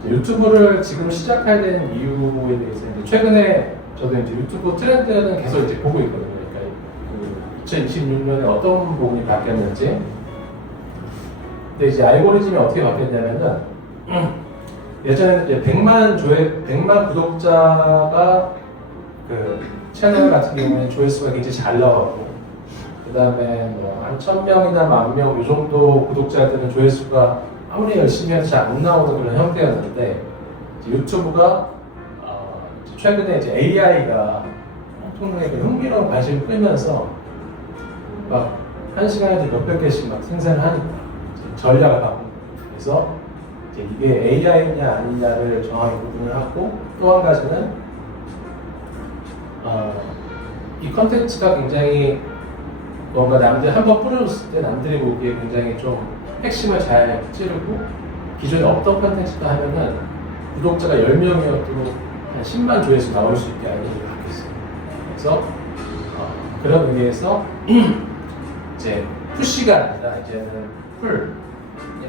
이제 유튜브를 지금 시작해야 되는 이유에 대해서 이제 최근에 저도 이제 유튜브 트렌드는 계속 이제 보고 있거든요. 그러니까 그 2026년에 어떤 부분이 바뀌었는지. 근데 이제 알고리즘이 어떻게 바뀌었냐면은 예전에는 이제 100만 구독자가 그 채널 같은 경우에는 조회수가 굉장히 잘 나오고, 그 다음에 뭐 한 1000명이나 10,000명 이 정도 구독자들은 조회수가 아무리 열심히 해도 잘 안 나오는 그런 형태였는데, 이제 유튜브가 최근에 이제 AI가 엄청나게 흥미로운 관심을 끌면서 막 한 시간에 몇백 개씩 막 생산을 하니까 전략을 바꾼 거예요. 그래서 이제 이게 AI냐 아니냐를 정확히 구분을 하고, 또 한 가지는 이 컨텐츠가 굉장히 뭔가 남들 한번 뿌려줬을 때 남들이 보기에 굉장히 좀 핵심을 잘 찌르고, 기존에 없던 컨텐츠다 하면은 구독자가 10명이어도 한 10만 조회수 나올 수 있게 알고리즘이 바뀌었어요. 그래서 그런 의미에서 이제 푸시가 아니라 이제는 풀.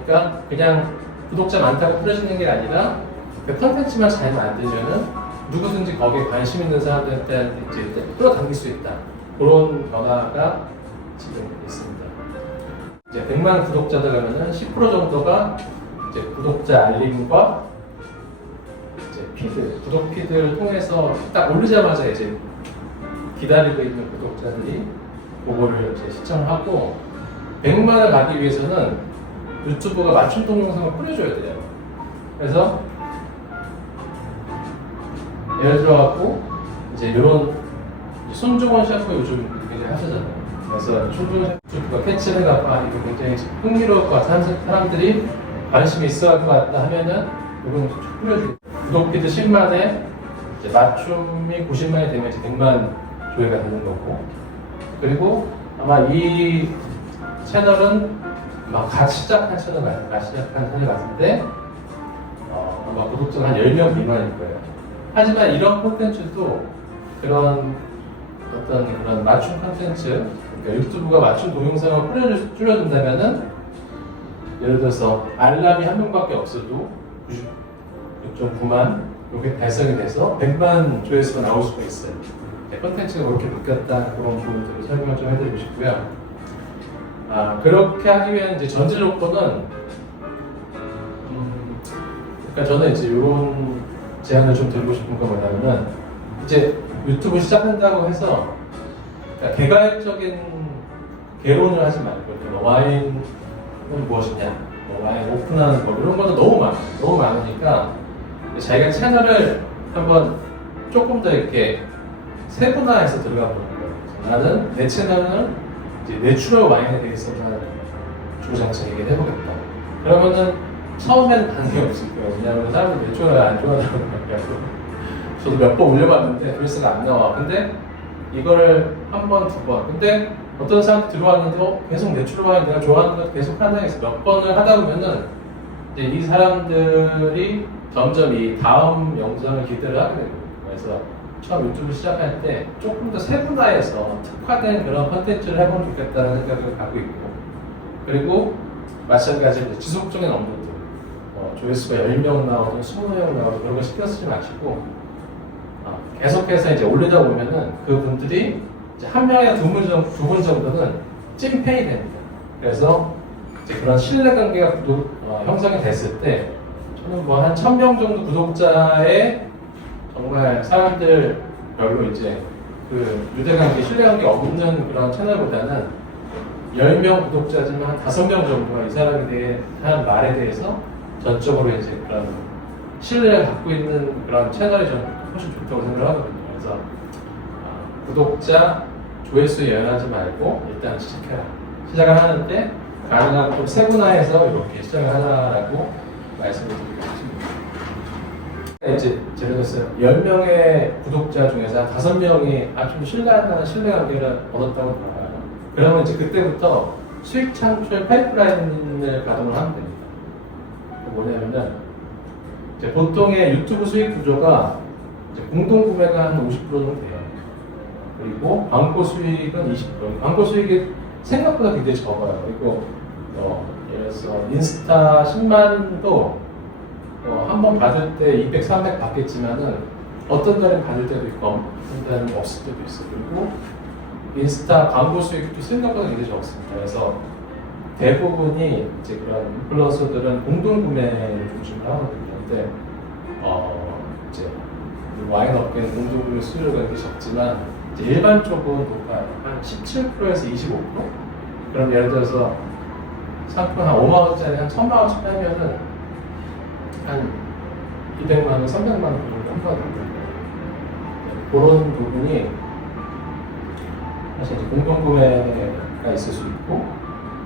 그러니까 그냥 구독자 많다고 뿌려지는 게 아니라 그 컨텐츠만 잘 만들면은 누구든지 거기에 관심 있는 사람들한테 이제 끌어당길 수 있다. 그런 변화가 지금 있습니다. 이제 100만 구독자들 하면은 10% 정도가 이제 구독자 알림과 이제 피드, 구독 피드를 통해서 딱 올리자마자 이제 기다리고 있는 구독자들이 그거를 이제 시청을 하고, 100만을 가기 위해서는 유튜브가 맞춤 동영상을 뿌려줘야 돼요. 그래서 예를 들어갖고 이제 이런 손종원 셰프 요즘 굉장히 하시잖아요. 그래서 손종원 셰프가 캐치를 갖고 하니까 굉장히 흥미로울 것 같아, 사람들이 관심이 있어 할 것 같다 하면은 이건 뿌려주고, 구독비드 10만에 이제 맞춤이 90만이 되면 이제 100만 조회가 되는 거고, 그리고 아마 이 채널은 막 시작한 채널 같은데 아마 구독자가 한 10명 미만일 거예요. 하지만 이런 콘텐츠도 그런 어떤 그런 맞춤 콘텐츠, 그러니까 유튜브가 맞춤 동영상을 줄여준다면은, 예를 들어서 알람이 한 명밖에 없어도 99.9만 이렇게 달성이 돼서 100만 조회수가 나올 수가 있어요. 콘텐츠가 그렇게 바뀌었다, 그런 부분들을 설명을 좀 해드리고 싶고요. 그렇게 하기 위한 이제 전제 조건은, 그러니까 저는 이제 이런 제안을 좀 드리고 싶은 건 뭐냐면은, 이제 유튜브 시작한다고 해서 그러니까 개괄적인 개론을 하지 말고, 와인은 무엇이냐, 와인 오픈하는 거, 이런 것도 너무 많으니까 자기가 채널을 한번 조금 더 이렇게 세분화해서 들어가 보는 거예요. 나는 내 채널은 이제 내추럴 와인에 대해서만 주구장창 얘기를 해보겠다. 그러면은 처음에는 반응이 없을 거예요. 왜냐하면 사람들이 내추럴 안 좋아하는 거니까. 저도 몇 번 올려봤는데 조회수가 안 나와. 근데 이거를 한 번, 두 번. 근데 어떤 사람들 들어왔는데 계속 내추럴 와인 내가 좋아하는 거 계속 하나 해서 몇 번을 하다 보면은 이제 이 사람들이 점점 이 다음 영상을 기대를 하게 되는 거예요. 그래서 처음 유튜브 시작할 때 조금 더 세분화해서 특화된 그런 컨텐츠를 해보면 좋겠다는 생각을 갖고 있고, 그리고 마찬가지로 지속적인 업로드, 조회수가 10명 나오든 20명 나오든 그런 거 신경 쓰지 마시고, 계속해서 이제 올리다 보면은 그분들이 이제 한 명이나 두 분 정도는 찐팬이 됩니다. 그래서 이제 그런 신뢰관계가 형성이 됐을 때, 저는 뭐 한 1000명 정도 구독자의 정말 사람들 별로 이제 그 유대관계, 신뢰관계 없는 그런 채널보다는 10명 구독자지만 한 5명 정도가 이 사람에 대해 하는 말에 대해서 전적으로 이제 그런 신뢰를 갖고 있는 그런 채널이 저는 훨씬 좋다고 생각을 하거든요. 그래서 구독자 조회수 예언하지 말고 일단 시작해라. 시작을 하는데 가능한 좀 세분화해서 이렇게 시작을 하라고 말씀을 드리고 싶습니다. 이제 예를 들어서 10명의 구독자 중에서 한 5명이 좀 신뢰관계를 얻었다고 봐요. 그러면 이제 그때부터 수익 창출 파이프라인을 가동을 하면 됩니다. 뭐냐면은 이제 보통의 유튜브 수익 구조가 이제 공동 구매가 한 50% 정도 돼요. 그리고 광고 수익은 20%. 광고 수익이 생각보다 굉장히 적어요. 그리고 예를 들어서 인스타 10만도 한 번 받을 때 200, 300 받겠지만은 어떤 달에 받을 때도 있고 어떤 달은 없을 때도 있어요. 그리고 인스타 광고 수익도 생각보다 굉장히 적습니다. 그래서 대부분이 이제 그런 인플루언서들은 공동 구매를 중심으로 하거든요. 근데 이제 와인 업계는 공동 구매 수요가 그렇게 적지만 이제 일반적으로 높아요. 한 17%에서 25%? 그럼 예를 들어서 상품 한 5만 원짜리 한 1,000만 원씩 팔면은 한 200만 원, 300만 원 정도 한거든요. 그런 부분이 사실 이제 공동구매가 있을 수 있고,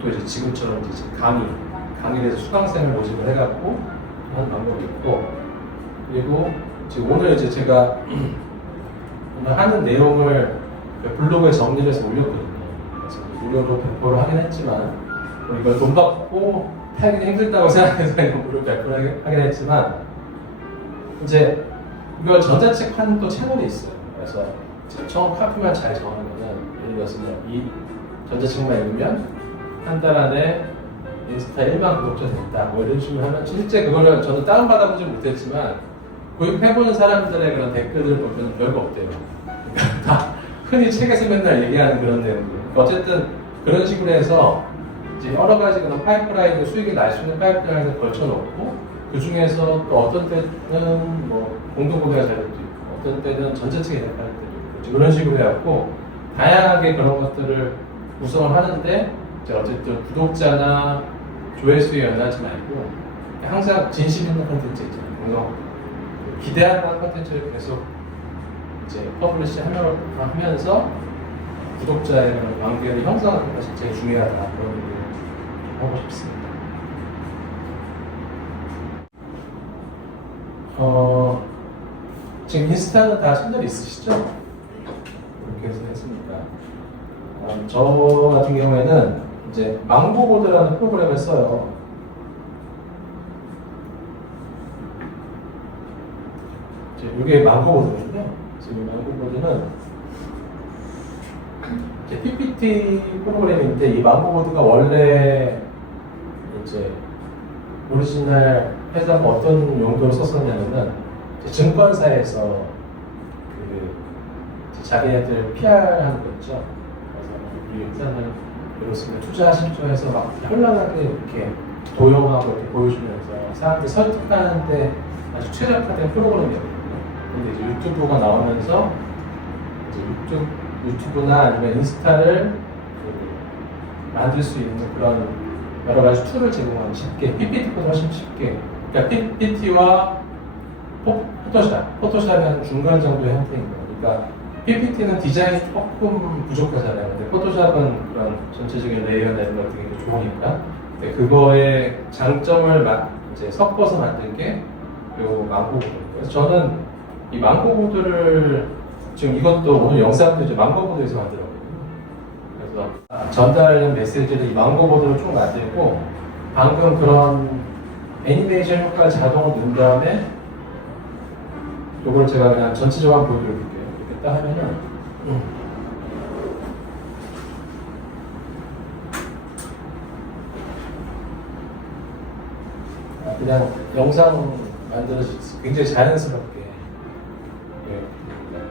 또 이제 지금처럼 이제 강의를 해서 수강생을 모집을 해갖고 하는 방법이 있고, 그리고 지금 오늘 이제 제가 오늘 하는 내용을 블로그에 정리를 해서 올렸거든요. 그래서 무료로 배포를 하긴 했지만, 이걸 돈 받고 팔기는 힘들다고 생각해서 무료로 배포를 하긴 했지만, 이제 이걸 전자책 하는 또 채널이 있어요. 그래서 처음 카피만 잘 정하면은, 예를 들어서 이 전자책만 읽으면 한 달 안에 인스타 1만 구독자 됐다, 뭐 이런 식으로 하면, 실제 그거를 저는 다운받아보지 못했지만 구입해보는 사람들의 그런 댓글들을 보면 별거 없대요. 그러니까 다 흔히 책에서 맨날 얘기하는 그런 내용들. 그러니까 어쨌든 그런 식으로 해서 이제 여러 가지 그런 파이프라인을, 수익이 날 수 있는 파이프라인을 걸쳐놓고, 그 중에서 또 어떤 때는 뭐 공동구매가 잘 때도 있고, 어떤 때는 전자책이 잘 때도 있고, 그런 식으로 해갖고 다양하게 그런 것들을 구성을 하는데, 이제 어쨌든 구독자나 조회수에 연연하지 말고 항상 진심 있는 컨텐츠 있잖아요. 그래서 기대하는 컨텐츠를 계속 이제 퍼블리시 하면서 구독자의 그런 관계를 형성하는 것이 제일 중요하다, 그런 얘기를 하고 싶습니다. 지금 인스타는 다 채널 있으시죠? 그렇게 해서 했습니다. 저 같은 경우에는 이제 망고보드라는 프로그램을 써요. 이게 망고보드거든요. 그래서 이 망고보드는 이제 PPT 프로그램인데, 이 망고보드가 원래 이제 오리지널 회사가 어떤 용도로 썼었냐면은, 증권사에서 그 자기네들 PR하는 거 있죠. 그래서 우리 회사는 이렇습니다, 투자 신청해서 막 현란하게 이렇게 도용하고 이렇게 보여주면서 사람들 설득하는데 아주 최적화된 프로그램이거든요. 근데 이제 유튜브가 나오면서 이제 유튜브나 아니면 인스타를 만들 수 있는 그런 여러 가지 툴을 제공하는, 쉽게 PPT보다 훨씬 쉽게. 그러니까 PPT와 포토샵이 한 중간 정도의 형태인 거예요. 그러니까 PPT는 디자인이 조금 부족하잖아요. 근데 포토샵은 그런 전체적인 레이어나 이런 것들이 굉장히 좋으니까. 근데 그거의 장점을 이제 섞어서 만든 게 요 망고보드. 그래서 저는 이 망고보드를 지금 이것도 오늘 영상도 이제 망고보드에서 만들었거든요. 그래서 전달하는 메시지를 이 망고보드로 쭉 만들고, 방금 그런 애니메이션 효과를 자동으로 넣은 다음에 이걸 제가 그냥 전체적으로 한번 보여드릴게요. 이렇게 딱 하면은 그냥 영상 만들어서 굉장히 자연스럽게.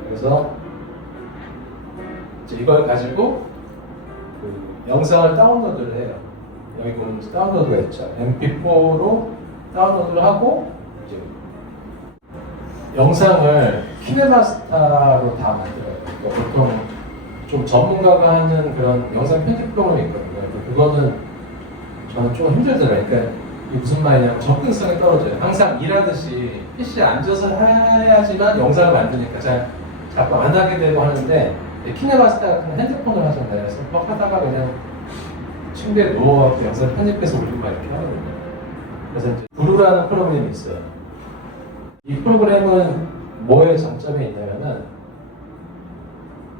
그래서 이제 이걸 가지고 그 영상을 다운로드를 해요. 여기 보면 다운로드가 있죠. MP4로 다운로드를 하고, 이제 영상을 키네마스타로 다 만들어요. 그러니까 보통 좀 전문가가 하는 그런 영상 편집 프로그램이 있거든요. 그거는 저는 좀 힘들더라고요. 그러니까 이게 무슨 말이냐면 접근성이 떨어져요. 항상 일하듯이 PC에 앉아서 해야지만 영상을 만드니까 자꾸 안 하게 되고 하는데, 키네마스타 같은 핸드폰을 하잖아요. 그래서 막 하다가 그냥 침대에 누워서 영상 편집해서 올리고 이렇게 하거든요. 그래서 이제 브루라는 프로그램이 있어요. 이 프로그램은 뭐의 장점이 있냐면은,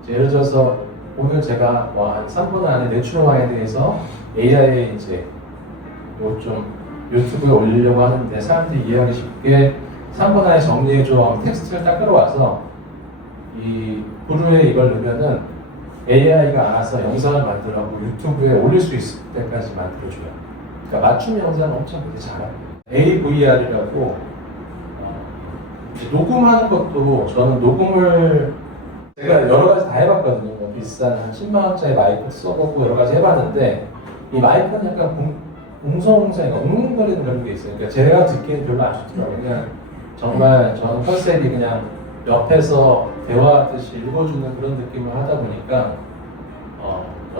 예를 들어서 오늘 제가 한 3분 안에 내추럴화에 대해서 AI에 이제 좀 유튜브에 올리려고 하는데, 사람들이 이해하기 쉽게 3분 안에 정리해줘 텍스트를 딱 끌어와서 이 브루에 이걸 넣으면은 AI가 알아서 영상을 만들어고 유튜브에 올릴 수 있을 때까지 만들어줘요. 그러니까 맞춤 영상 엄청 되게 잘하고, AVR이라고 이제 녹음하는 것도 저는 녹음을 제가 여러 가지 다 해봤거든요. 뭐 비싼 한 10만 원짜리 마이크 써보고 여러 가지 해봤는데 이 마이크는 약간 웅성웅성, 웅웅거리는 그런 게 있어요. 그러니까 제가 듣기엔 별로 안 좋더라고요. 그냥 정말 저는 컨셉이 그냥 옆에서 대화하듯이 읽어주는 그런 느낌을 하다 보니까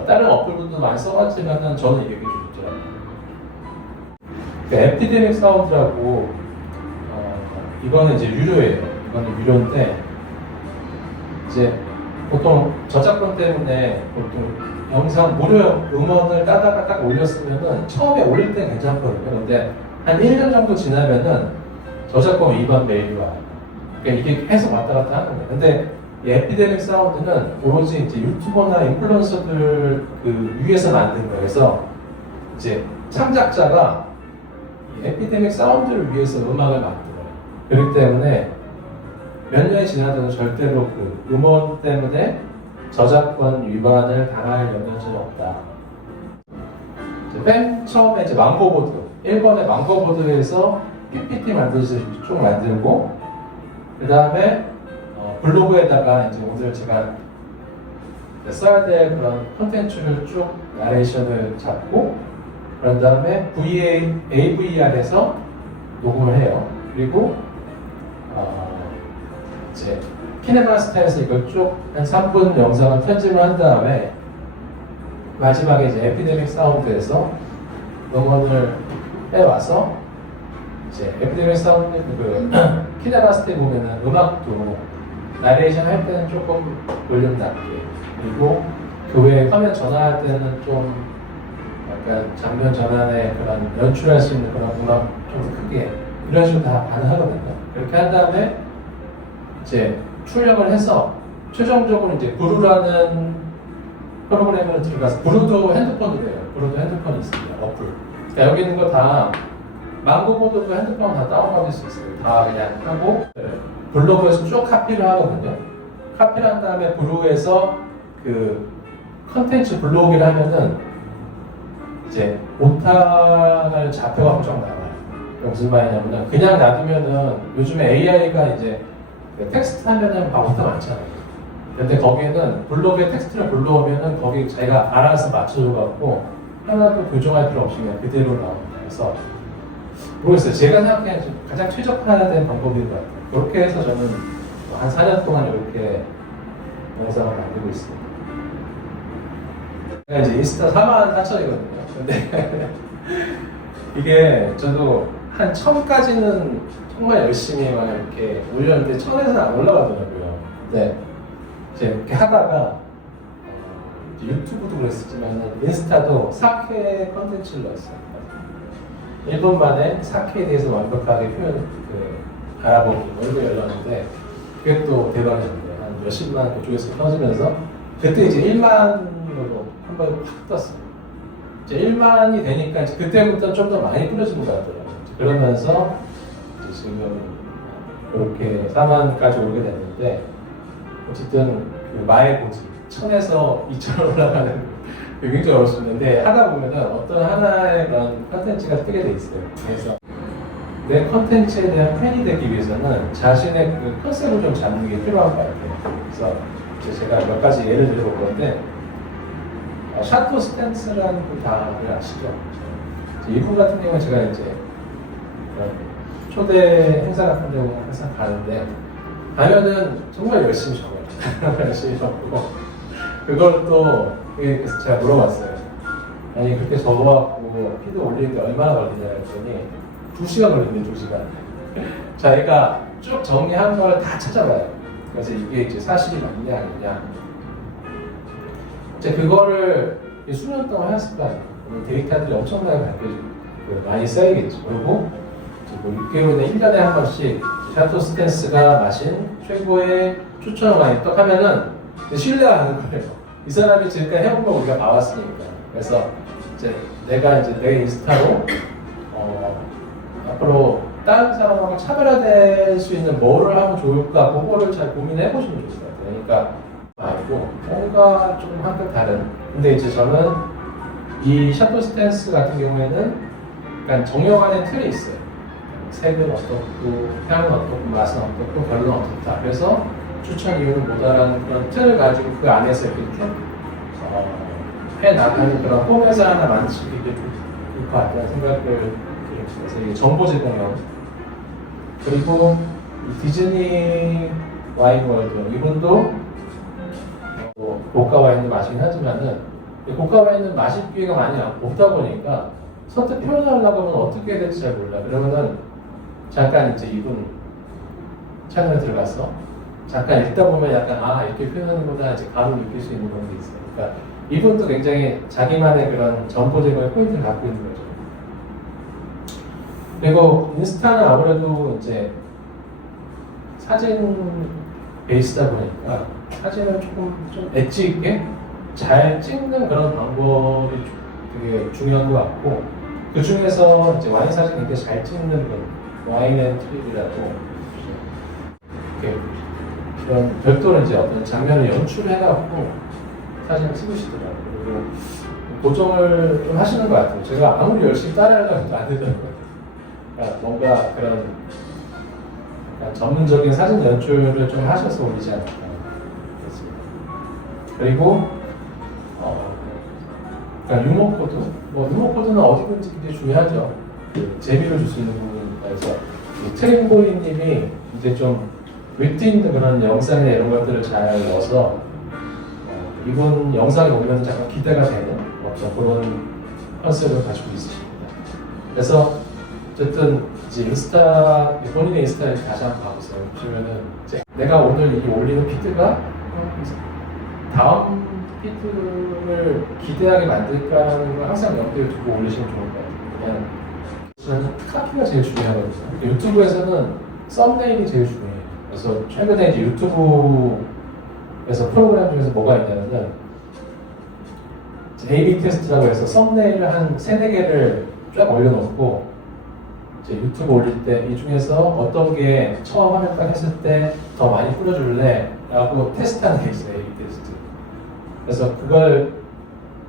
다른 어플들도 많이 써봤지만은 저는 이게 좋더라고요. 그 에피데믹 사운드라고 이거는 이제 유료예요. 이거는 유료인데 이제 보통 저작권 때문에 보통 영상 무료 음원을 따다가 딱 올렸으면은 처음에 올릴 때 괜찮거든요. 근데 한 1년 정도 지나면은 저작권 위반 메일이 와요. 그러니까 이게 계속 왔다 갔다 하는 거예요. 근데 이 에피데믹 사운드는 오로지 이제 유튜버나 인플루언서들 그 위에서 만든 거예요. 그래서 이제 창작자가 이 에피데믹 사운드를 위해서 음악을 만들어요. 그렇기 때문에 몇 년이 지나도 절대로 그 음원 때문에 저작권 위반을 당할 염려는 없다. 맨 처음에 이제 망고보드, 1번에 망고보드에서 PPT 만들듯이 쭉 만들고, 그 다음에 블로그에다가 이제 오늘 제가 써야 될 그런 콘텐츠를 쭉 나레이션을 잡고, 그런 다음에 AVR에서 녹음을 해요. 그리고 이제 키네마스터에서 이걸 쭉 한 3분 영상을 편집을 한 다음에 마지막에 이제 에피데믹 사운드에서 음원을 빼와서 이제 에피데믹 사운드 그 키네마스터에 보면은 음악도 나레이션 할 때는 조금 볼륨 낮게, 그리고 교회 화면 전환할 때는 좀 약간 장면 전환에 그런 연출할 수 있는 그런 음악 좀 크게 이런 식으로 다 가능하거든요. 그렇게 한 다음에 이제 출력을 해서 최종적으로 이제 브루라는 프로그램을 들어가서 브루도 핸드폰으로 해요. 브루도 핸드폰이 있습니다. 어플. 그러니까 여기 있는 거 다 망고보드도 핸드폰 다 다운받을 수 있어요. 다 그냥 하고 블로그에서 쭉 카피를 하거든요. 카피를 한 다음에 브루에서 그 컨텐츠 블로그를 하면은 이제 오타를 잡혀가지고 좀 나와요. 무슨 말이냐면은 그냥 놔두면은 요즘에 AI가 이제 텍스트 하면은 막 오타 많잖아요. 근데 거기에는 블로그에 텍스트를 불러오면은 거기 자기가 알아서 맞춰줘갖고 하나도 교정할 필요 없이 그냥 그대로 나옵니다. 그래서 모르겠어요. 제가 생각하기에는 가장 최적화된 방법인 것 같아요. 그렇게 해서 저는 한 4년 동안 이렇게 영상을 만들고 있습니다. 제가 이제 인스타 44,000이거든요. 근데 이게 저도 한 1000까지는 정말 열심히 막 이렇게 올렸는데 1000에서는 안 올라가더라고요. 네. 이제 이렇게 하다가 유튜브도 그랬었지만 인스타도 4K 컨텐츠를 넣었어요. 1분 만에 4K에 대해서 완벽하게 알아보기 이걸 열렸는데 그게 또 대박이었는데 한 몇십만 그쪽에서 터지면서 그때 이제 1만으로 한 번에 확 떴어요. 이제 1만이 되니까 이제 그때부터 좀 더 많이 뿌려지는 것 같더라고요. 그러면서 이제 지금 이렇게 4만까지 오게 됐는데 어쨌든 그 마의 고지 1000에서 2000 올라가는 게 굉장히 어렵습니다. 하다 보면은 어떤 하나의 그런 컨텐츠가 뜨게 돼 있어요. 그래서 내 컨텐츠에 대한 팬이 되기 위해서는 자신의 그 컨셉을 좀 잡는 게 필요한 것 같아요. 그래서 이제 제가 몇 가지 예를 들어볼 건데 샤토 스탠스라는 그 단어를 아시죠? 이분 같은 경우는 제가 이제 초대 행사 같은 데 항상 가는데 가면은 정말 열심히 적어요. 열심히 적고 그걸 또 그래서 제가 물어봤어요. 아니 그렇게 적어갖고 피드 올리는데 얼마나 걸리냐 했더니 2시간 걸리는데 2시간. 자기가 쭉 정리한 걸 다 찾아봐요. 그래서 이게 이제 사실이 맞냐 아니냐. 이제 그거를 수년 동안 했을 거 아니에요. 데이터들이 엄청나게 많이 쌓이겠죠. 그리고 뭐 6개월에 1년에 한 번씩 샤토 스탠스가 마신 최고의 추천을 많이 떡 하면은 신뢰가 가는 거예요. 이 사람이 지금까지 해본 거 우리가 봐왔으니까. 그래서 이제 내가 이제 내 인스타로 앞으로 다른 사람하고 차별화될 수 있는 뭐를 하면 좋을까 그거를 잘 고민해 보시면 좋을 것 같아요. 그러니까 말고 뭔가 좀 한끗 다른. 근데 이제 저는 이 샤토 스탠스 같은 경우에는 약간 정형화된 틀이 있어요. 색은 어떻고, 향은 어떻고, 맛은 어떻고, 별로는 어떻다. 그래서 추천 이유는 뭐다라는 그런 틀을 가지고 그 안에서 이렇게 해나가는 그런 홈에서 하나 만드시기 좋을 것 같다는 생각을 드립니다. 그래서 이게 정보 제공형. 그리고 이 디즈니 와인월드, 이분도 고가 와인도 마시긴 하지만은 고가 와인은 마실 기회가 많이 없다 보니까 선뜻 표현하려고 하면 어떻게 해야 될지 잘 몰라. 그러면은 잠깐 이제 이분 채널에 들어가서 잠깐 읽다 보면 약간 이렇게 표현하는구나 이제 감을 느낄 수 있는 그런 게 있어요. 그러니까 이분도 굉장히 자기만의 그런 정보 제공의 포인트를 갖고 있는 거죠. 그리고 인스타는 아무래도 이제 사진 베이스다 보니까 사진을 좀 엣지 있게 잘 찍는 그런 방법이 되게 중요한 것 같고, 그 중에서 이제 와인 사진 굉장히 잘 찍는 그런 와인 앤 트립이라고 이렇게 그런 별도로 이제 어떤 장면을 연출해갖고 사진을 찍으시더라고요. 그리고 고정을 좀 하시는 것 같아요. 제가 아무리 열심히 따라하려고 해도 안 되더라고요. 그러니까 뭔가 그런 전문적인 사진 연출을 좀 하셔서 올리지 않을까 그렇습니다. 그리고 그러니까 유머 코드, 유머 코드는 어디든지 굉장히 중요하죠. 그 재미를 줄 수 있는 부분에서 트림보이님이 이제 좀 위트 있는 그런 영상에 이런 것들을 잘 넣어서 이번 영상에 보면 잠깐 기대가 되는 어떤 그런 컨셉을 가지고 있으십니다. 그래서 어쨌든 이제 인스타, 본인의 인스타를 다시 한번 봐보세요. 보시면은 이제 내가 오늘 이 올리는 피드가 다음 피드를 기대하게 만들까라는 걸 항상 염두에 두고 올리시면 좋을 것 같아요. 그냥 저는 카피가 제일 중요하거든요. 유튜브에서는 썸네일이 제일 중요해요. 그래서 최근에 이제 유튜브에서 프로그램 중에서 뭐가 있냐면은 A/B 테스트라고 해서 썸네일을 한 3-4개를 쫙 올려놓고 이제 유튜브 올릴 때 이 중에서 어떤 게 처음 화면 딱 했을 때 더 많이 뿌려줄래? 라고 테스트하는 게 있어요. A/B 테스트. 그래서 그걸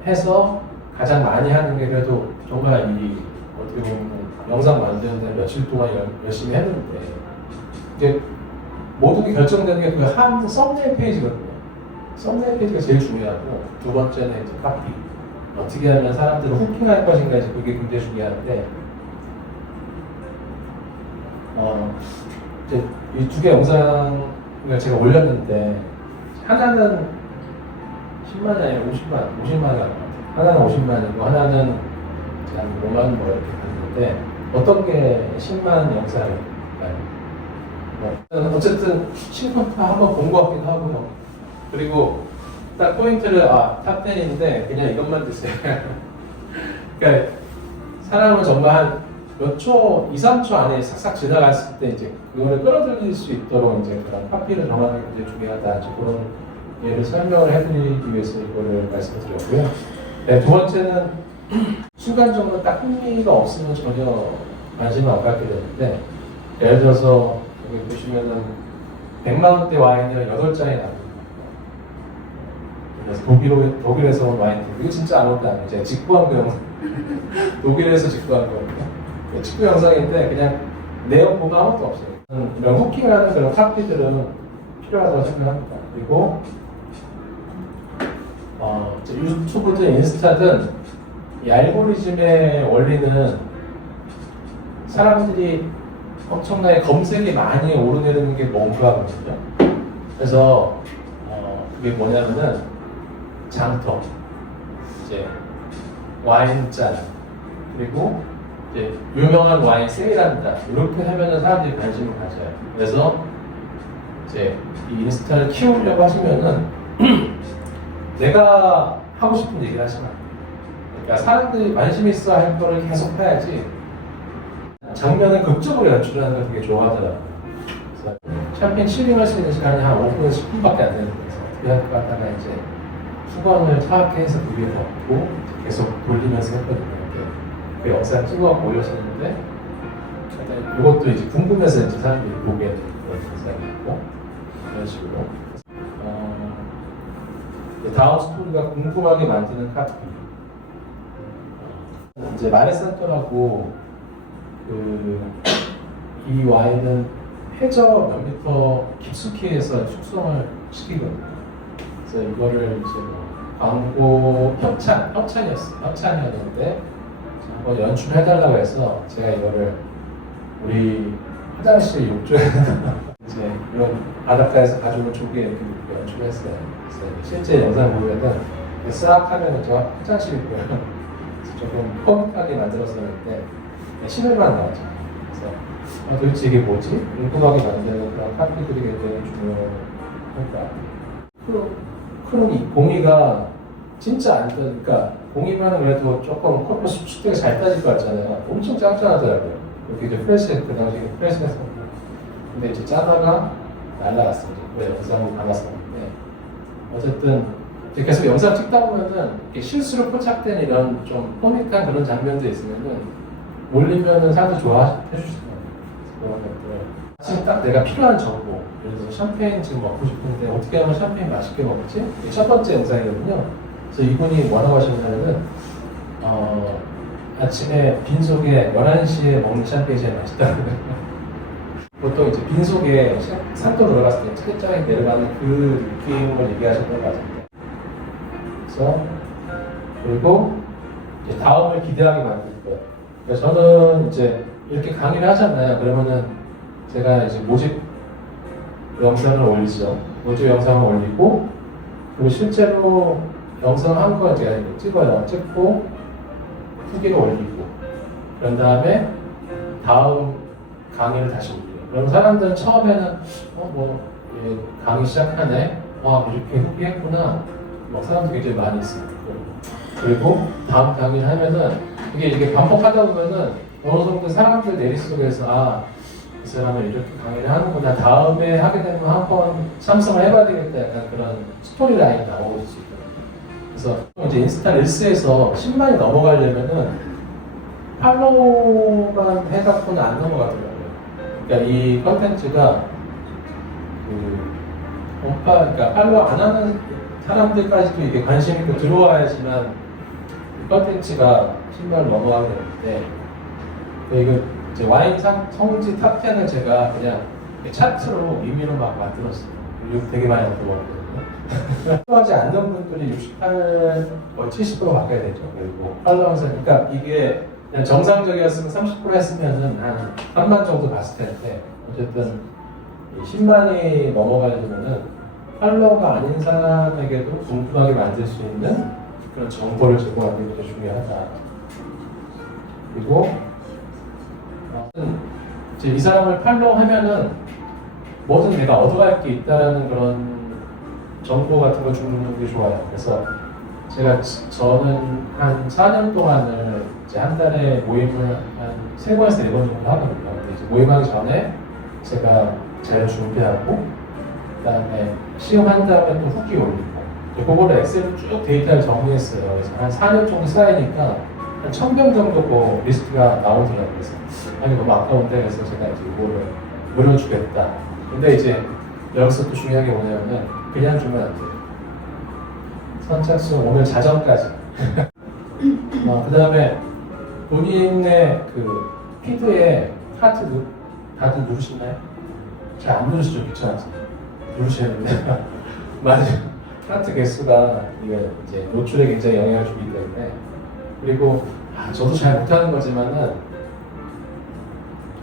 해서 가장 많이 하는 게 그래도 정말 이 어떻게 보면 영상 만드는데 며칠 동안 열심히 했는데 이게 모든 게 결정되는 게 그 한 썸네일 페이지거든요. 썸네일 페이지가 제일 중요하고 두 번째는 이제 카피. 어떻게 하면 사람들을 후킹할 것인가 이제 그게 굉장히 중요한데 이제 이 2개 영상을 제가 올렸는데 하나는 10만이 아니라 50만이 간 것 같아요. 하나는 50만이고 하나는 한 5만 뭐 이렇게 갔는데 어떤 게 10만 영상일까요? 어쨌든 신kon파 한번 본 것 같기도 하고요. 그리고 딱 포인트를 탑 10인데 그냥 이것만 드세요. 그러니까 사람은 정말 한 몇 초, 2, 3초 안에 싹싹 지나갔을 때 이제 그거를 끌어들일 수 있도록 이제 그런 카피를 정하는 게 굉장히 중요하다. 이제 그런 예를 설명을 해드리기 위해서 이거를 말씀드렸고요. 네, 두 번째는 순간적으로 딱 흥미가 없으면 전혀 관심을 안 갖게 되는데, 예를 들어서 여기 보시면은 100만 원대 와인을 8잔이 나옵니다. 그래서 독일에서 온 와인, 이거 진짜 아무것도 아니에요. 제가 직구한 거 독일에서 직구한 거거든요. 직구 영상인데 그냥 내용 보면 아무것도 없어요. 이런 후킹하는 그런 카피들은 필요하다고 생각합니다. 그리고 유튜브든 인스타든 이 알고리즘의 원리는 사람들이 엄청나게 검색이 많이 오르내리는 게 뭔가거든요. 그래서 그게 뭐냐면은 장터, 이제 와인잔, 그리고 이제 유명한 와인 세일한다. 이렇게 하면은 사람들이 관심을 가져요. 그래서 이제 이 인스타를 키우려고 하시면은 내가 하고 싶은 얘기를 하시면 안 돼요. 그러니까 사람들이 관심 있어 할 거를 계속 해야지. 장면을 극적으로 연출하는 걸 되게 좋아하더라고요. 그래서 샴페인 칠링할 수 있는 시간이 한 5분, 10분밖에 안 되는 거예요. 어떻게 할까 하다가 이제 수건을 파악해서 그 위에 덮고 계속 돌리면서 했거든요. 그 영상 찍어갖고 올렸었는데 이것도 이제 궁금해서 이제 사람들이 보게 되는 그런 영상이 있고 이런 식으로 다음 스토리가 궁금하게 만드는 카피. 이제 마레산토라고 그 이 와인은 해저 몇 미터 깊숙이 해서 숙성을 시키거든요. 그래서 이거를 이제 뭐 광고 협찬이었는데 한번 연출해달라고 해서 제가 이거를 우리 화장실 욕조에 이제 이런 바닷가에서 가져온 조개 이렇게 연출했어요. 그래서 실제 영상 보면은 싹 하면 저 화장실이고요. 그래서 조금 코믹하게 만들었었는데 신을만 나왔죠. 그래서 도대체 이게 뭐지? 궁금하게 만드는 그런 카피들에게 대한 중요한 것 같아요. 큰 이 공이가 진짜 안 그러니까 공이면은 그래도 조금 컵 수축되게 잘 따질 것 같잖아요. 엄청 짭짤하더라고요. 그렇게 이제 그 당시에 프레스에서 근데 이제 짜다가 날라갔어요. 왜 영상을 담았었는데 어쨌든 이제 계속 영상 찍다 보면은 이렇게 실수로 포착된 이런 좀 코믹한 그런 장면도 있으면은 올리면은 사람들 좋아해 주시더라고요. 그런 것들 지금 딱 내가 필요한 정보 예를 들어서 샴페인 지금 먹고 싶은데 어떻게 하면 샴페인 맛있게 먹지? 이게 첫 번째 영상이거든요. 그래서 이분이 뭐라고 하셨냐면은 아침에 빈속에 11시에 먹는 샴페인이 제일 맛있다고 보통 이제 빈속에 산도 들어갔을 때 차근차근 내려가는 그 느낌을 얘기하셨던 것 같은데 그래서 그리고 이제 다음을 기대하게 만들 것 그래서 저는 이제 이렇게 강의를 하잖아요. 그러면은 제가 이제 모집 영상을 올리죠. 모집 영상을 올리고 그리고 실제로 영상 한 거 제가 찍어요. 찍고 후기를 올리고 그런 다음에 다음 강의를 다시 올려요. 그럼 사람들은 처음에는 강의 시작하네. 이렇게 후기했구나. 사람들이 굉장히 많이 있어요. 그리고 다음 강의를 하면은 이게 반복하다 보면은 어느 정도 사람들 머릿속에서 이 사람은 이렇게 강의를 하는구나. 다음에 하게 되면 한번 참석을 해봐야 되겠다. 약간 그런 스토리 라인이 나올 수 있거든요. 그래서 이제 인스타 릴스에서 10만이 넘어가려면은 팔로우만 해갖고는 안 넘어가더라고요. 그러니까 이 컨텐츠가 그러니까 팔로우 안 하는 사람들까지도 이게 관심 있고 들어와야지만 이 컨텐츠가 10만을 넘어가게 되는데 이거 이제 와인 성지 탑 10을 제가 그냥 차트로 임의로 막 만들었어요. 이거 되게 많이 얻어먹거든요. 팔로우하지 않는 분들이 68, 거의 70% 가까이 되죠. 그리고 팔로우하면서 그러니까 이게 그냥 정상적이었으면 30% 했으면은 한 3만 정도 갔을 텐데 어쨌든 10만이 넘어가려면은 팔로워가 아닌 사람에게도 궁금하게 만들 수 있는 그런 정보를 제공하는 게 중요하다. 그리고 이제 이 사람을 팔로우하면은 뭐든 내가 얻어갈 게 있다라는 그런 정보 같은 걸 주는 게 좋아요. 그래서 저는 한 4년 동안을 이제 한 달에 모임을 한 3번에서 4번 정도 하거든요. 근데 이제 모임하기 전에 제가 자료 준비하고 그다음에 시험한 다음에 또 후기 올리고 그거를 엑셀로 쭉 데이터를 정리했어요. 그래서 한 4년 정도 쌓이니까 한 1000명 정도 그 리스트가 나오더라고요. 그래서 너무 아까운데 그래서 제가 이제 이거를 무료 주겠다. 근데 이제 여기서 또 중요한 게 뭐냐면은 그냥 주면 안 돼요. 선착순 오늘 자정까지. 그 다음에 본인의 그 피드에 하트 다들 누르시나요? 잘 안 누르시죠? 귀찮아서. 누르시는데. 맞아요. 하트 개수가 이게 이제 노출에 굉장히 영향을 주기 때문에. 그리고 저도 잘 못하는 거지만은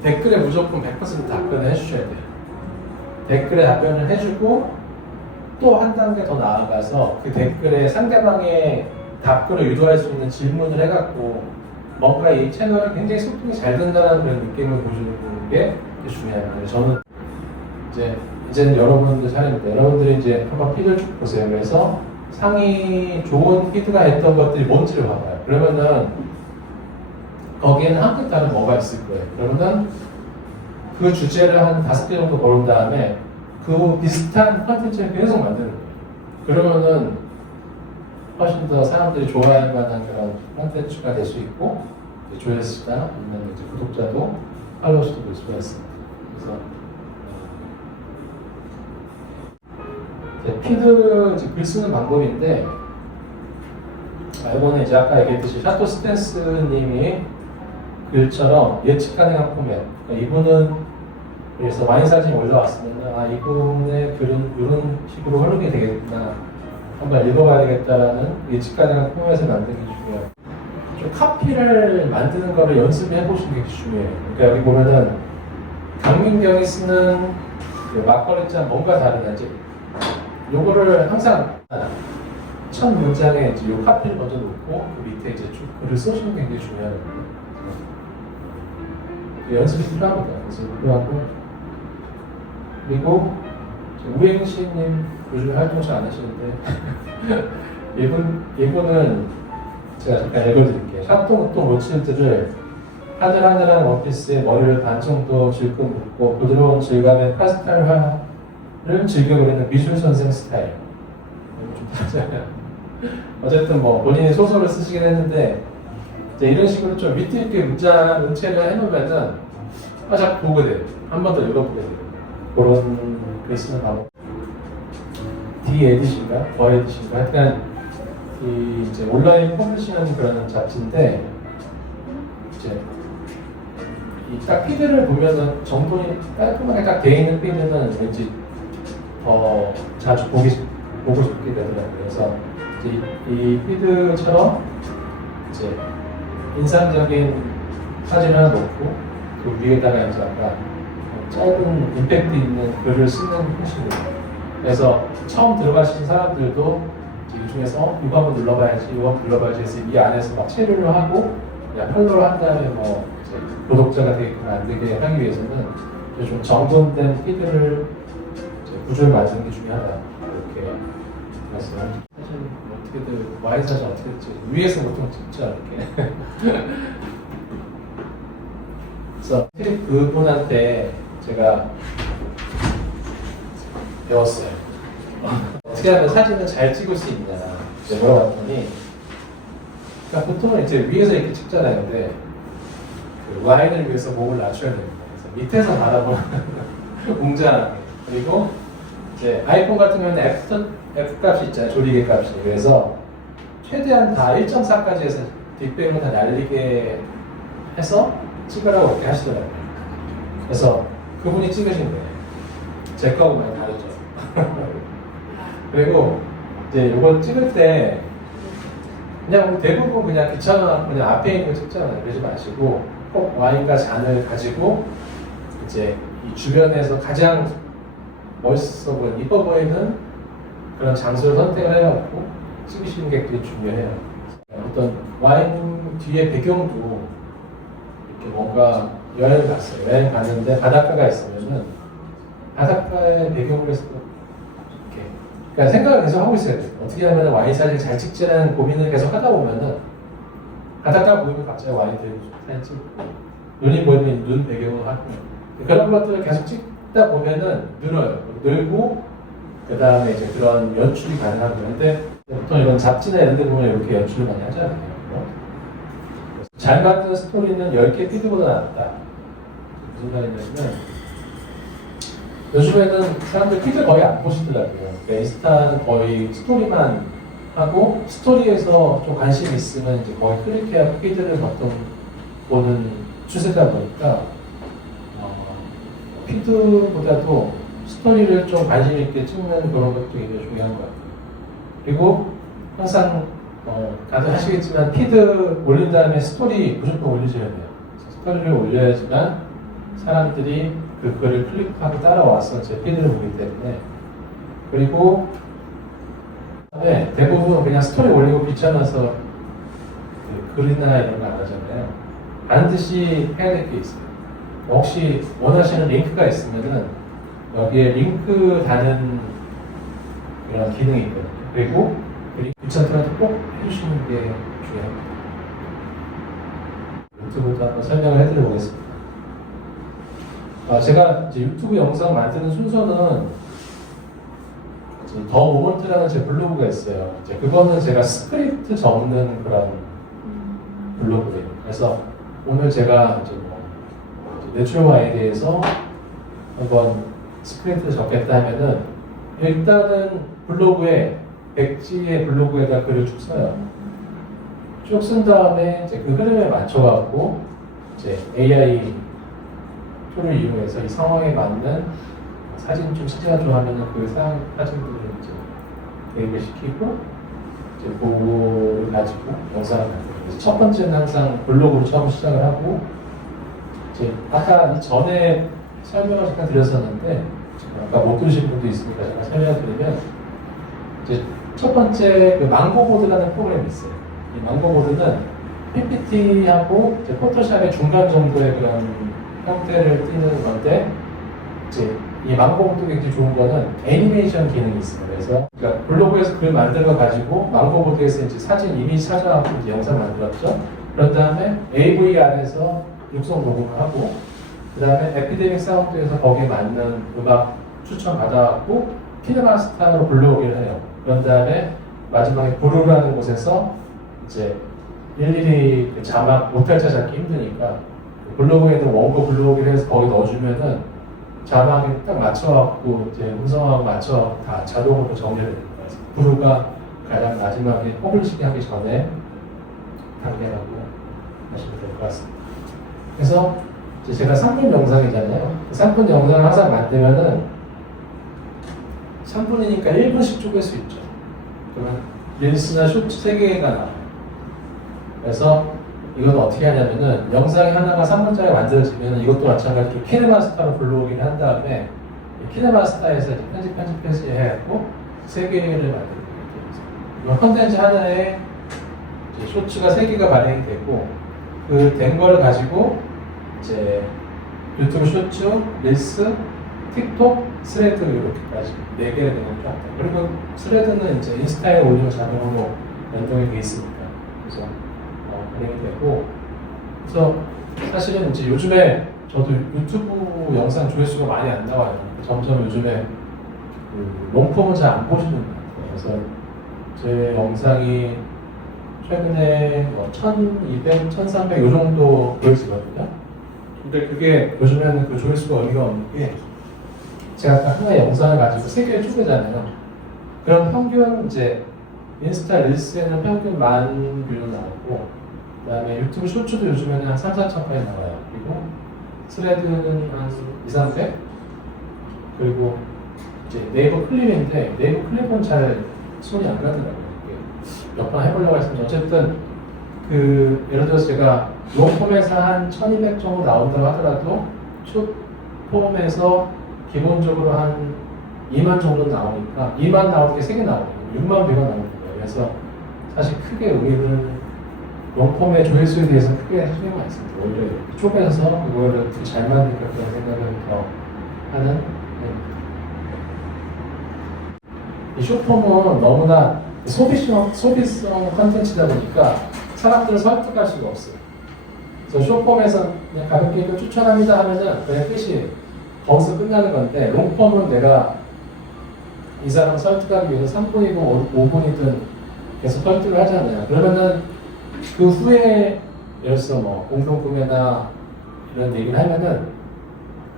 댓글에 무조건 100% 답변을 해주셔야 돼요. 댓글에 답변을 해주고 또 한 단계 더 나아가서 그 댓글에 상대방의 답글을 유도할 수 있는 질문을 해갖고 뭔가 이 채널이 굉장히 소통이 잘 된다는 그런 느낌을 보여주는 게 중요해요. 저는 이제는 여러분들 차례입니다. 여러분들이 이제 한번 피드를 쭉 보세요. 그래서 상이 좋은 피드가 했던 것들이 뭔지를 봐봐요. 그러면은 거기에는 한끗 다른 뭐가 있을 거예요. 그러면은 그 주제를 한 5개 정도 고른 다음에 그 비슷한 컨텐츠를 계속 만드는 거예요. 그러면은 훨씬 더 사람들이 좋아할 만한 그런 컨텐츠가 될 수 있고 조회수가 아니면 이제 구독자도 팔로우 수도 될 수가 있습니다. 그래서 피드 글 쓰는 방법인데 이거는 이제 아까 얘기했듯이 샤토 스탠스님이 글처럼 예측 가능한 포맷. 그러니까 이분은 그래서 와인 사진이 올라왔으면 아 이분의 글은 이런 식으로 흐르게 되겠구나 한번 읽어봐야 되겠다라는 예측가능한 포맷을 만드는 게 중요해요. 좀 카피를 만드는 거를 연습해 보시는 게 중요해요. 그러니까 여기 보면은 강민경이 쓰는 그 막걸리잔 뭔가 다르다 이제 요거를 항상 첫 문장에 이제 요 카피를 먼저 놓고 그 밑에 이제 쭉 글을 써주는 게 굉장히 중요하거든요. 연습이 필요합니다. 연습이 필요하고 그리고 우행시님 요즘 활동 잘 안 하시는데 이분은 제가 잠깐 읽어드릴게요. 샤똥똥 로칠드를 하늘하늘한 원피스에 머리를 반 정도 질끈 묶고 부드러운 질감의 파스텔화를 즐겨 그리는 미술 선생 스타일. 좀 다르잖아요. 어쨌든 뭐 본인이 소설을 쓰시긴 했는데 이제 이런 식으로 좀 위트 있게 문체를 해놓으면은 자꾸 보게 돼요. 한 번 더 읽어보게 돼요. 그런 글 쓰는 방법. 디에디신가? 더에디신가? 약간 이제 온라인 퍼블리싱하는 그런 잡지인데 이제 이 딱 피드를 보면은 정돈이 깔끔하게 딱 돼 있는 피드는 왠지 더 자주 보고 싶게 되더라고요. 그래서 이제 이 피드처럼 이제 인상적인 사진 하나 놓고 그 위에다가 이제 아까 짧은 임팩트 있는 글을 쓰는 형식으로. 그래서 처음 들어가시는 사람들도 이 중에서 이거 한번 눌러봐야지, 이거 한번 눌러봐야지 해서 이 안에서 막 체류를 하고 그냥 팔로우를 한 다음에 뭐 이제 구독자가 되게끔 만들게 하기 위해서는 좀 정돈된 피드를 구조를 만드는 게 중요하다. 이렇게 말씀을. 사실 어떻게든 와인 사진 어떻게 찍지? 위에서 보통 찍죠 이렇게. 그래서 그분한테 제가 배웠어요. 어떻게 하면 사진을 잘 찍을 수 있냐 물어봤더니 그러니까 보통은 이제 위에서 이렇게 찍잖아요. 근데 그 와인을 위해서 목을 낮춰야 됩니다. 그래서 밑에서 바라보는 웅장하게. 그리고 이제 아이폰 같은 경우는 F 값이 있잖아요. 조리개 값이. 그래서 최대한 다 1.4까지 해서 뒷배우를 다 날리게 해서 찍으라고 그렇게 하시더라고요. 그래서 그분이 찍으신 거예요. 제 거하고 많이 다르죠. 그리고 이제 이걸 찍을 때 그냥 대부분 그냥 귀찮아 그냥 앞에 있는 거 찍잖아요. 그러지 마시고 꼭 와인과 잔을 가지고 이제 이 주변에서 가장 멋있어 보이는 이뻐 보이는 그런 장소를 선택을 해갖고 찍으시는 게 되게 중요해요. 어떤 와인 뒤에 배경도 이렇게 뭔가 여행을 갔어요. 여행 갔는데 바닷가가 있으면은 바닷가에 배경으로 해서 이렇게 그러니까 생각을 계속 하고 있어야 돼요. 어떻게 하면 와인 사진을 잘 찍지라는 고민을 계속 하다 보면은 바닷가 보이면 갑자기 와인 들고 사진 찍고 눈이 보이면 눈 배경으로 하고 그런 것들을 계속 찍다 보면은 늘고 그 다음에 이제 그런 연출이 가능하고요. 근데 보통 이런 잡지나 이런 데 보면 이렇게 연출을 많이 하잖아요. 잘 만든 스토리는 10개 피드보다 낫다. 무슨 말이냐면 요즘에는 사람들 피드 거의 안 보시더라고요. 인스타는 거의 스토리만 하고 스토리에서 좀 관심 있으면 이제 거의 클릭해야 피드를 보통 보는 추세다 보니까 피드보다도 스토리를 좀 관심 있게 찍는 그런 것도 굉장히 중요한 것 같아요. 그리고 항상 다들 하시겠지만 피드 올린 다음에 스토리 무조건 올리셔야 돼요. 스토리를 올려야지만 사람들이 그 글을 클릭하고 따라와서 제 피드를 보기 때문에 그리고 대부분 그냥 스토리 올리고 귀찮아서 그 글이나 이런 거 안 하잖아요. 반드시 해야 될 게 있어요. 혹시 원하시는 링크가 있으면은 여기에 링크 다는 이런 기능이 있거든요. 그리고 귀찮더라도 꼭 해주시는 게 중요합니다. 유튜브도 한번 설명을 해드려보겠습니다. 제가 이제 유튜브 영상 만드는 순서는 더 모먼트라는 제 블로그가 있어요. 이제 그거는 제가 스크립트 적는 그런 블로그예요. 그래서 오늘 제가 이제 내추럴 와인에 대해서 한번 스크립트 적겠다 하면은 일단은 블로그에 백지의 블로그에다 글을 쭉 써요. 쭉 쓴 다음에 이제 그 흐름에 맞춰갖고 이제 AI 툴을 이용해서 이 상황에 맞는 사진 좀 시제가 좋아하면은 그 사진들을 이제 대입을 시키고 이제 그거를 가지고 영상을 만들어요. 그래서 첫 번째는 항상 블로그로 처음 시작을 하고 이제 아까 이 전에 설명을 잠깐 드렸었는데 아까 못 들으신 분도 있으니까 제가 설명을 드리면 이제 첫 번째 그 망고보드라는 프로그램이 있어요. 이 망고보드는 PPT하고 이제 포토샵의 중간 정도의 그런 형태를 띠는 건데 이제 이 망고보드 굉장히 좋은 거는 애니메이션 기능이 있어요. 그래서 그러니까 블로그에서 글 만들어 가지고 망고보드에서 이제 사진 이미지 찾아갖고 이제 영상 만들었죠. 그런 다음에 AVR에서 육성 녹음을 하고 그 다음에 에피데믹 사운드에서 거기에 맞는 음악 추천 받아갖고 키네마스타로 불러오기를 해요. 그런 다음에 마지막에 부르라는 곳에서 이제 일일이 그 자막 오탈자 찾기 힘드니까 블로그에는 원고 불러오기를 해서 거기 넣어주면은 자막에 딱 맞춰갖고 이제 음성하고 맞춰 다 자동으로 정리를 됩니다. 부르가 가장 마지막에 퍼블리싱 하기 전에 단계라고 하시면 될 것 같습니다. 그래서 이제 제가 3분 영상이잖아요. 3분 영상을 항상 만들면은 3분이니까 1분씩 쪼갤 수 있죠. 그러면 릴스나 쇼츠 3개가 나와요. 그래서 이건 어떻게 하냐면은 영상이 하나가 3분짜리 만들어지면 이것도 마찬가지로 키네마스터로 불러오기를 한 다음에 키네마스터에서 이제 편집 해갖고 3개를 만들게 됩니다. 컨텐츠 하나에 이제 쇼츠가 3개가 발행이 되고 그 된 거를 가지고 이제 유튜브 쇼츠, 릴스, 틱톡, 스레드 이렇게까지 4개가 되는 것 같아요. 그리고 스레드는 이제 인스타에 올리면 자동으로 연동이 돼 있으니까 그래서 발행이 되고 그래서 사실은 이제 요즘에 저도 유튜브 영상 조회수가 많이 안 나와요. 점점 요즘에 그 롱폼은 잘 안 보시는 것 같아요. 그래서 제 영상이 최근에 뭐 1200, 1300 요 정도 조회수거든요. 근데 그게 요즘에는 그 조회수가 의미가 없는 게 제가 아까 하나의 영상을 가지고 3개를 쪼개잖아요. 그럼 평균 이제 인스타 릴스에는 평균 10,000뷰 나오고 그 다음에 유튜브 쇼츠도 요즘에는 한 3, 4천까지 나와요. 그리고 스레드는 한 2, 300 그리고 이제 네이버 클립인데 네이버 클립은 잘 손이 안 가더라고요. 몇 번 해보려고 했습니다. 어쨌든 그 예를 들어서 제가 롱폼에서 한 1200 정도 나온다고 하더라도 숏폼에서 기본적으로 한 2만 정도 나오니까 2만 나오는 게 3개 나오거든요. 6만 뷰가 나오는 거예요. 그래서 사실 크게 의미는 롱폼의 조회수에 대해서 크게 신경을 안 씁니다. 오히려 쪼개서 그거를 잘 만들까 그런 생각을 더 하는 이 숏폼은 너무나 소비성 컨텐츠다 보니까 사람들을 설득할 수가 없어요. 그래서 숏폼에서 그냥 가볍게 이거 추천합니다 하면은 그냥 끝이 거기서 끝나는 건데 롱폼은 내가 이 사람 설득하기 위해서 3분이고 5분이든 계속 설득을 하잖아요. 그러면은 그 후에 예를 들어서 뭐 공동구매나 이런 얘기를 하면은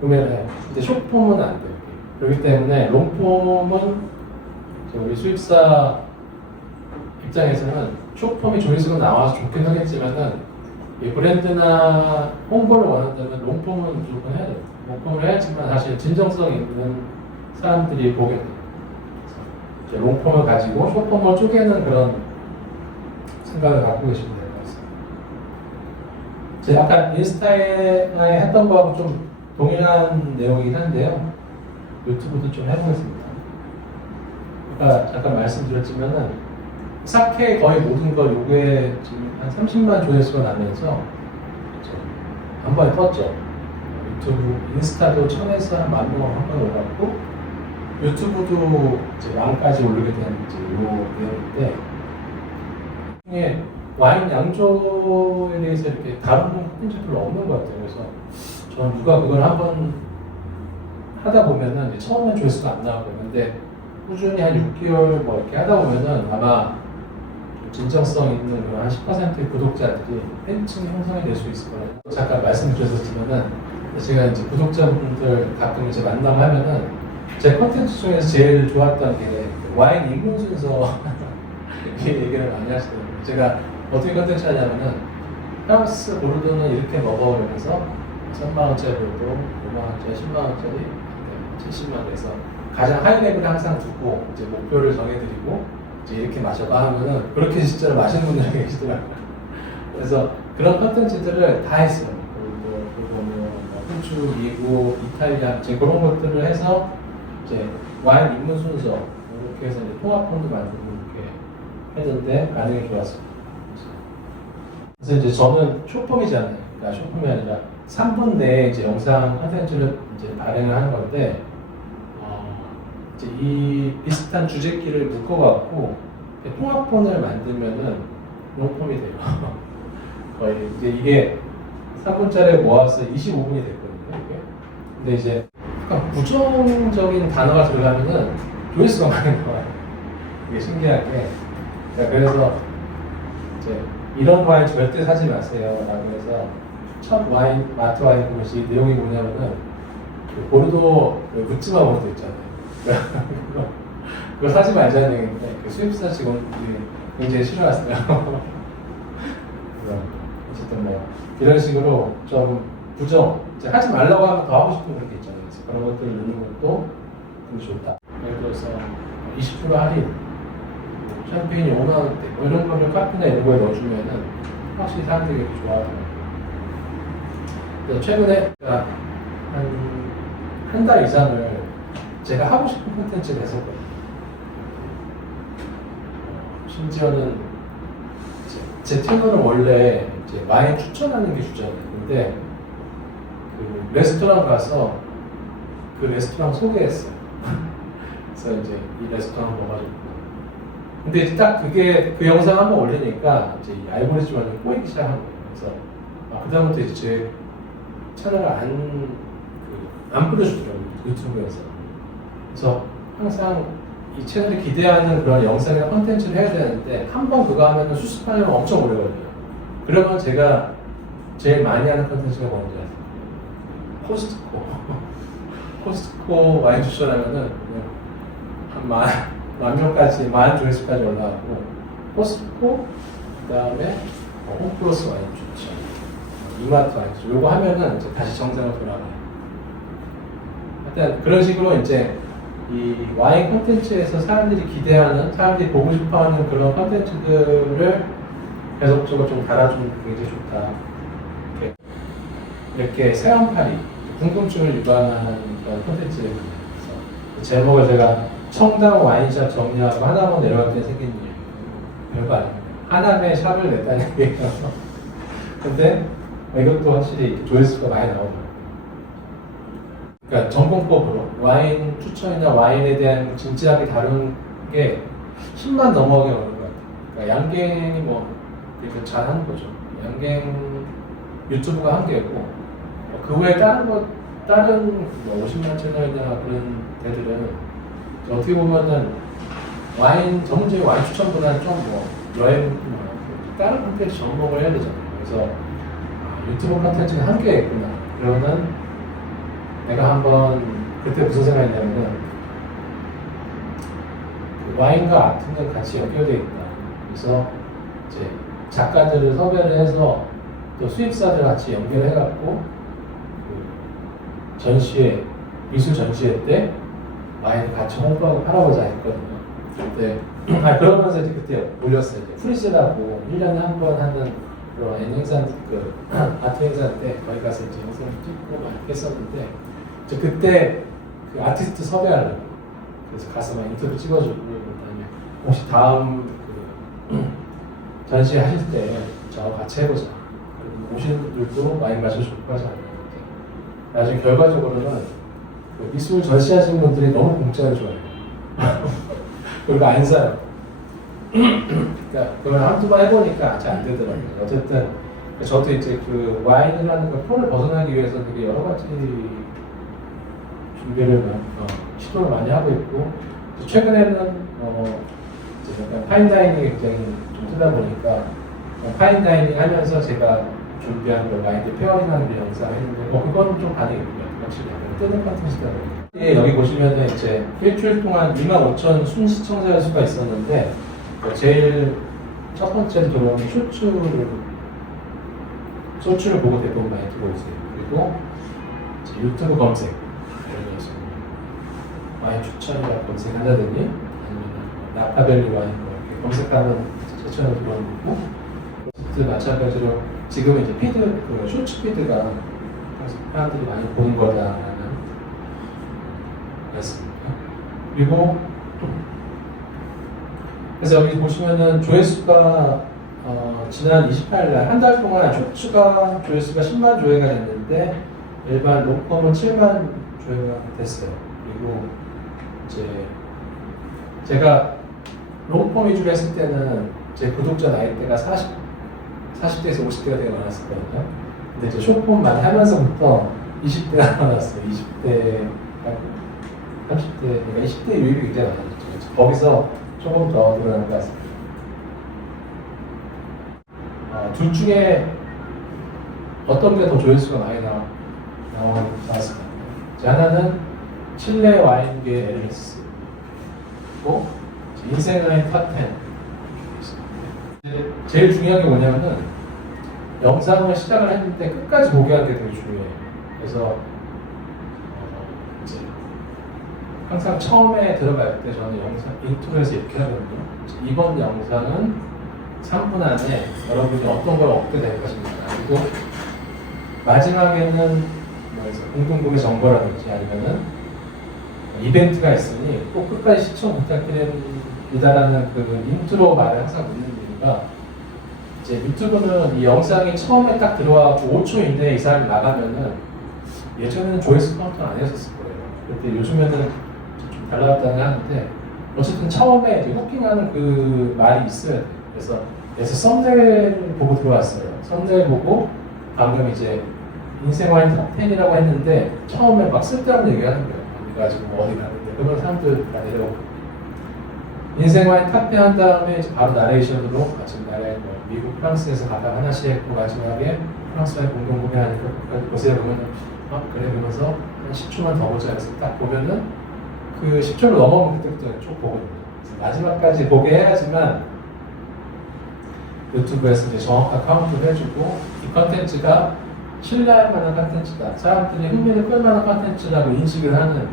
구매를 해요. 근데 숏폼은 안 돼요. 그렇기 때문에 롱폼은 우리 수입사 입장에서는 숏폼이 조회수가 나와서 좋긴 하겠지만은 이 브랜드나 홍보를 원한다면 롱폼은 무조건 해야 돼요. 롱폼을 해야지만 사실 진정성 있는 사람들이 보게 돼요. 롱폼을 가지고 숏폼을 쪼개는 그런 생각을 갖고 계시면 될 것 같습니다. 제가 아까 인스타에 했던 거하고 좀 동일한 내용이긴 한데요. 유튜브도 좀 해보겠습니다. 아까 잠깐 말씀드렸지만은 사케 거의 모든 걸 요게 지금 한 30만 조회수가 나면서 한 번에 떴죠. 유튜브, 인스타도 1000에서 한 10,000명 한 번에 올랐고 유튜브도 이제 10,000까지 오르게 된 이제 요 내용인데 중에 와인 양조에 대해서 이렇게 다룬 콘텐츠 별로 없는 것 같아요. 그래서 저는 누가 그걸 한번 하다 보면은 처음엔 조회수가 안 나오고 근데 꾸준히 한 6개월 뭐 이렇게 하다 보면은 아마 진정성 있는 그런 한 10%의 구독자들이 팬층이 형성이 될 수 있을 거예요. 잠깐 말씀드렸었지만은 제가 이제 구독자분들 가끔 이제 만남하면은 제 콘텐츠 중에서 제일 좋았던 게 와인 입문 순서 이렇게 얘기를 많이 하시더라고요. 제가 어떻게 콘텐츠 하냐면은 하우스 보르도는 이렇게 먹어 이러면서 3만 원짜리도 5만 원짜리, 10만 원짜리, 70만 원에서 가장 하이 레벨을 항상 두고 이제 목표를 정해드리고 이제 이렇게 마셔봐 하면은 그렇게 진짜로 마시는 분들이 계시더라고요. 그래서 그런 컨텐츠들을 다 했어요. 그리고 뭐 호주, 미국, 이탈리아 이제 그런 것들을 해서 이제 와인 입문 순서 이렇게 해서 이제 통합본도 만들고 이렇게 했는데 반응이 좋았어요. 그래서 이제 저는 쇼폼이잖아요. 그러니까 쇼폼이 아니라 3분 내에 이제 영상 컨텐츠를 이제 발행을 하는 건데 이제 이 비슷한 주제끼를 묶어갖고 통합본을 만들면은 롱폼이 돼요. 거의 이제 이게 3분짜리 모아서 25분이 됐거든요. 이게. 근데 이제 약간 부정적인 단어가 들어가면은 조회수가 많이 나와요. 이게 신기하게. 그래서 이제 이런 와인 절대 사지 마세요. 라고 해서 첫 와인, 마트 와인 그것이 내용이 뭐냐면은 그 보르도 묻지마 보르도 있잖아요. 그거 사지 말자는 얘기인데 그 수입사 직원들이 굉장히 싫어했어요. 어쨌든 뭐 이런 식으로 좀 부정 이제 하지 말라고 하면 더 하고 싶은 그런 게 있잖아요. 그래서 그런 것들을 넣는 것도 되게 좋다. 예를 들어서 20% 할인, 샴페인이 5만 원대 뭐 이런 거를 카페나 이런 거에 넣어주면은 확실히 사람들이 이렇게 좋아하더라고요. 그래서 최근에 한 달 이상을 제가 하고 싶은 콘텐츠를 했었거든요. 심지어는 제 채널은 원래 이제 와인 추천하는 게 주잖아요. 근데 그 레스토랑 가서 그 레스토랑 소개했어요. 그래서 이제 이 레스토랑 먹어가지고. 근데 이제 딱 그게 그 영상 한번 올리니까 이제 이 알고리즘이 꼬이기 시작한 거예요. 그래서 그다음부터 이제 제 채널을 안 뿌려주더라고요. 유튜브에서. 그래서 항상 이 채널이 기대하는 그런 영상이나 컨텐츠를 해야 되는데 한 번 그거 하면 수습하려면 엄청 오래 걸려요. 그러면 제가 제일 많이 하는 컨텐츠가 뭔지 아세요? 코스트코. 코스트코 와인 추천하면은 한 10,000명까지, 10,000조회수까지 올라가고 코스트코, 그 다음에 홈플러스 와인 추천, 이마트 와인 추천 요거 하면은 이제 다시 정상으로 돌아가요. 하여튼 그런 식으로 이제 이 와인 콘텐츠에서 사람들이 기대하는, 사람들이 보고 싶어하는 그런 콘텐츠들을 계속적으로 좀 달아주는 게 굉장히 좋다. 이렇게 새한파리, 궁금증을 유발하는 그런 콘텐츠를 그래서 제목을 제가 청담 와인샵 정리하고 하나만 내려갈 때 생긴 일. 별거 아닙니다. 하나의 샵을 냈다는 얘기예요. 근데 이것도 확실히 조회수가 많이 나오더라고요. 그러니까 전공법으로 와인 추천이나 와인에 대한 진지하게 다룬 게 10만 넘어가게 오는 것 같아요. 그러니까 양갱이 뭐 이렇게 잘하는 거죠. 양갱 유튜브가 한 개고 그 외에 다른 뭐 50만 채널이나 그런 데들은 어떻게 보면은 와인 전문적인 와인 추천보다는 좀 뭐 여행 다른 콘텐츠 접목을 해야 되잖아요. 그래서 유튜브 콘텐츠는 한 개가 있구나. 그러면 내가 한번 그때 무슨 생각했냐면은 그 와인과 아트는 같이 연결되어 있다. 그래서 이제 작가들을 섭외를 해서 또 수입사들 같이 연결해갖고 그 전시회, 미술 전시회 때 와인을 같이 홍보하고 팔아보자 했거든요. 그때 그러면서 이제 그때 올렸어요. 프리즈라고 1년에 한 번 하는 그런 행사, 그 아트 행사 때 거기 가서 이제 영상을 찍고 막 했었는데 이제 그때 그 아티스트 섭외하려고 그래서 가서 막 인터뷰 찍어주고 그다음에 혹시 다음 그 전시 하실 때 저하고 같이 해보자. 오시는 분들도 와인 마셔주고 하지 않나요? 나중에 결과적으로는 그 미술 전시하시는 분들이 너무 공짜를 좋아해요. 그리고 안 사요. 그러니까 그걸 한두 번 해보니까 잘 안 되더라고요. 어쨌든 저도 이제 그 와인이라는 그 폰을 벗어나기 위해서 되게 여러 가지 준비를 시도를 많이 하고 있고 최근에는 이제 약간 파인다이닝이 굉장히 좀 뜨다 보니까 파인다이닝 하면서 제가 준비한 그 와인들 페어링하는 그 영상을 했는데 그건 좀 반응이 있고요. 확실히 뜨는 컨텐츠다 보니까 예, 여기 보시면은 이제 일주일 동안 25,000 순시청자 수가 있었는데 제일 첫 번째로 들어온 쇼츠를 소출을 보고 대부분 많이 들어오세요. 그리고 이제 유튜브 검색, 예를 들어서 와인 추천이라고 검색한다든지 아니면 나파밸리 와인 이렇게 검색하면 추천을 들어오는 거고, 마찬가지로 지금 이제 피드, 그 쇼츠 피드가 사람들이 많이 보는 거다라는 말씀입니다. 그리고 그래서 여기 보시면은 조회수가 지난 28일 한 달 동안 쇼츠가 조회수가 10만 조회가 됐는데 일반 롱폼은 7만 조회가 됐어요. 그리고 이제 제가 롱폼 위주로 했을 때는 제 구독자 나이대가 40대에서 50대가 되게 많았었거든요. 근데 이제 숏폼 많이 하면서부터 20대가 많았어요. 20대, 30대, 그러니까 20대 유입이 굉장히 많았죠. 거기서 조금 더 늘어난 것 같습니다. 둘 중에 어떤 게 더 조회수가 많이 나왔을까요? 하나는 칠레 와인계 에르메스고 인생 와인 탑10. 제일 중요한 게 뭐냐면은 영상을 시작을 했는데 끝까지 보게 하는 게 되게 중요해요. 그래서 이제 항상 처음에 들어갈 때 저는 영상 인트로에서 이렇게 하거든요. 이번 영상은 3분 안에 여러분이 어떤 걸 얻게 될 것입니다. 그리고 마지막에는 공동구매 정보라든지 아니면은 이벤트가 있으니 꼭 끝까지 시청 부탁드립니다라는 그 인트로 말을 항상 묻는 이유가, 이제 유튜브는 이 영상이 처음에 딱 들어와서 5초 이내에 이 사람이 나가면은, 예전에는 조회수 카운트를 안 했었을 거예요. 근데 요즘에는 좀 달라졌다는 하는데, 어쨌든 처음에 이제 후킹하는 그 말이 있어야 돼요. 그래서 썸네일 보고 들어왔어요. 썸네일 보고 방금 이제 인생 와인 탑10이라고 했는데 처음에 막 쓸데없는 얘기 하는 거예요. 우리가 지금 어디 가는데, 그러면 사람들 다 내려오고, 인생 와인 탑10 한 다음에 이제 바로 나레이션으로 지금 나라에 뭐 미국, 프랑스에서 가다가 하나씩 했고 마지막에 프랑스 와인 공동구매하니까 보세요. 보면은 그래, 그러면서 한 10초만 더 보자 해서 딱 보면은 그 10초를 넘어오면 그때부터 쭉 보거든요. 마지막까지 보게 해야지만 유튜브에서 이제 정확한 카운트를 해주고, 이 컨텐츠가 신뢰할 만한 컨텐츠다, 사람들이 흥미를 끌 만한 컨텐츠라고 인식을 하는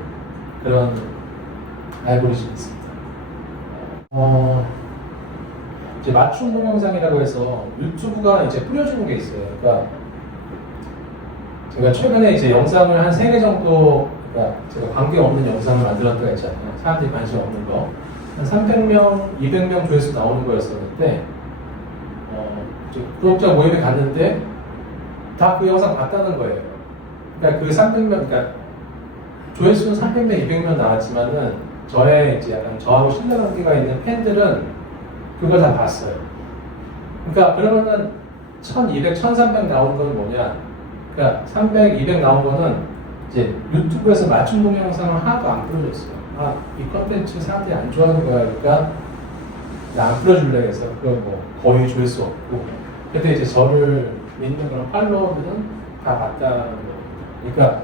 그런 알고리즘이 있습니다. 이제 맞춤 동영상이라고 해서 유튜브가 이제 뿌려주는 게 있어요. 그러니까 제가 최근에 이제 영상을 한 3개 정도, 그러니까 제가 관계없는 영상을 만들었다가 있잖아요. 사람들이 관심 없는 거. 한 300명, 200명 조회수 나오는 거였었는데, 구독자 모임에 갔는데 다 그 영상 봤다는 거예요. 그러니까 그 300명, 그러니까 조회수는 300명, 200명 나왔지만은 저의 이제 약간 저하고 신뢰관계가 있는 팬들은 그걸 다 봤어요. 그러니까 그러면은 1200, 1300 나오는 건 뭐냐? 그러니까 300, 200 나온 거는 이제 유튜브에서 맞춤 동영상을 하나도 안 풀어줬어요. 이 컨텐츠 사람들이 안 좋아하는 거야. 그러니까 안 풀어줄래 해서 그건 뭐 거의 조회수 없고. 근데 이제 저를 믿는 그런 팔로워들은 다 봤다는 거. 그러니까